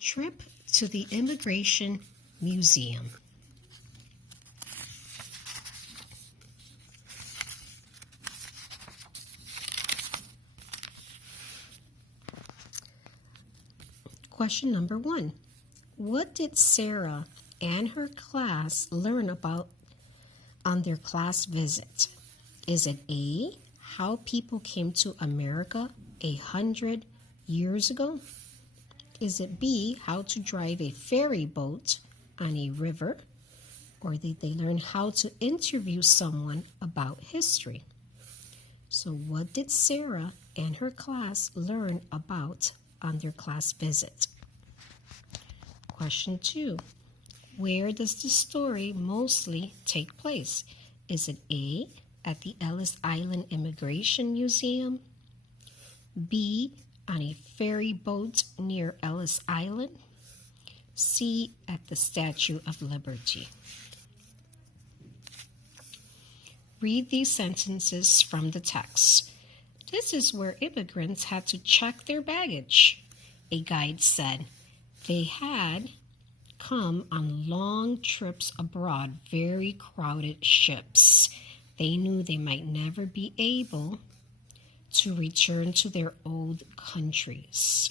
Trip to the Immigration Museum. Question number 1. What did Sarah and her class learn about on their class visit? Is it A, how people came to America 100 years ago? Is it B, how to drive a ferry boat on a river? Or did they learn how to interview someone about history? So what did Sarah and her class learn about on their class visit? Question 2. Where does the story mostly take place? Is it A, at the Ellis Island Immigration Museum? B, on a ferry boat near Ellis Island? C, at the Statue of Liberty? Read these sentences from the text. This is where immigrants had to check their baggage. A guide said they had come on long trips abroad, very crowded ships. They knew they might never be able to return to their old countries.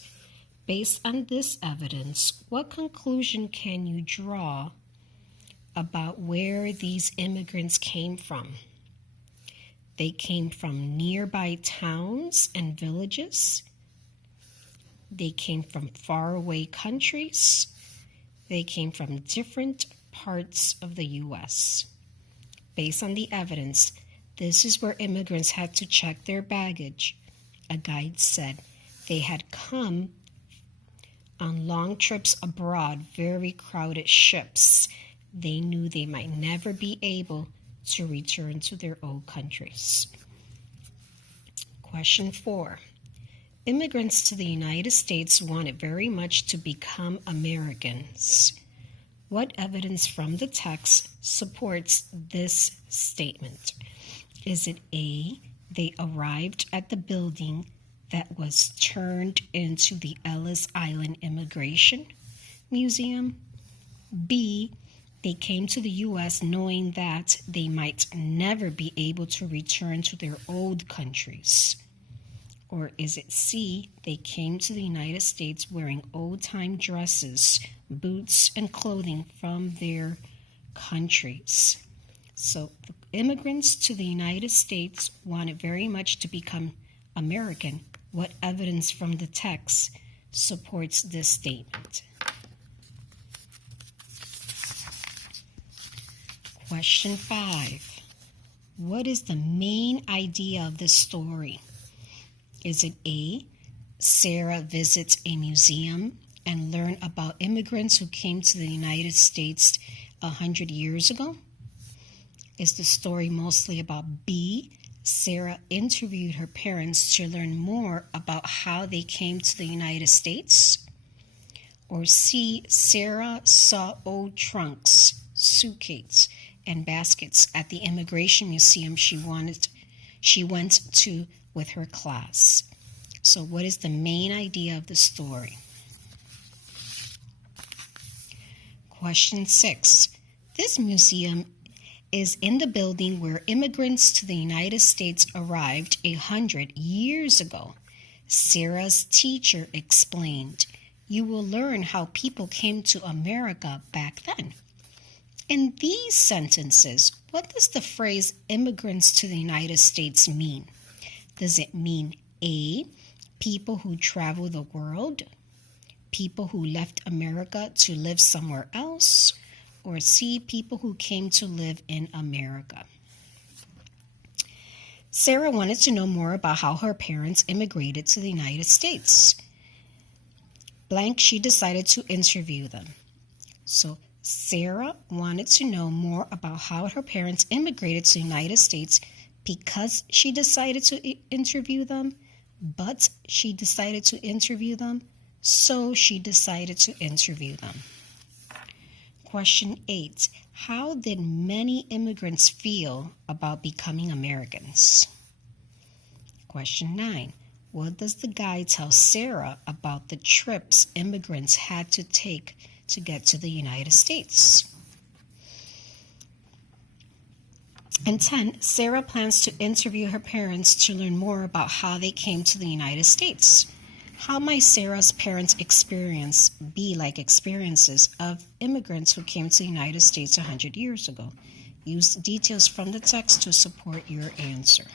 Based on this evidence, what conclusion can you draw about where these immigrants came from? They came from nearby towns and villages. They came from faraway countries. They came from different parts of the U.S. Based on the evidence, this is where immigrants had to check their baggage. A guide said they had come on long trips abroad, very crowded ships. They knew they might never be able to return to their old countries. Question 4. Immigrants to the United States wanted very much to become Americans. What evidence from the text supports this statement? Is it A, they arrived at the building that was turned into the Ellis Island Immigration Museum? B, they came to the U.S. knowing that they might never be able to return to their old countries? Or is it C, they came to the United States wearing old-time dresses, boots, and clothing from their countries? So the immigrants to the United States wanted very much to become American. What evidence from the text supports this statement? Question 5. What is the main idea of this story? Is it A, Sarah visits a museum and learns about immigrants who came to the United States 100 years ago? Is the story mostly about B, Sarah interviewed her parents to learn more about how they came to the United States? Or C, Sarah saw old trunks, suitcases, and baskets at the Immigration Museum she went to with her class? So what is the main idea of the story? Question 6. This museum is in the building where immigrants to the United States arrived 100 years ago. Sarah's teacher explained, "You will learn how people came to America back then." In these sentences, what does the phrase immigrants to the United States mean? Does it mean A, people who travel the world, people who left America to live somewhere else, or C, people who came to live in America? Sarah wanted to know more about how her parents immigrated to the United States. Blank, she decided to interview them. So Sarah wanted to know more about how her parents immigrated to the United States because she decided to interview them, but she decided to interview them, so she decided to interview them. Question 8. How did many immigrants feel about becoming Americans? Question 9. What does the guide tell Sarah about the trips immigrants had to take to get to the United States? And 10, Sarah plans to interview her parents to learn more about how they came to the United States. How might Sarah's parents' experience be like experiences of immigrants who came to the United States 100 years ago? Use details from the text to support your answer.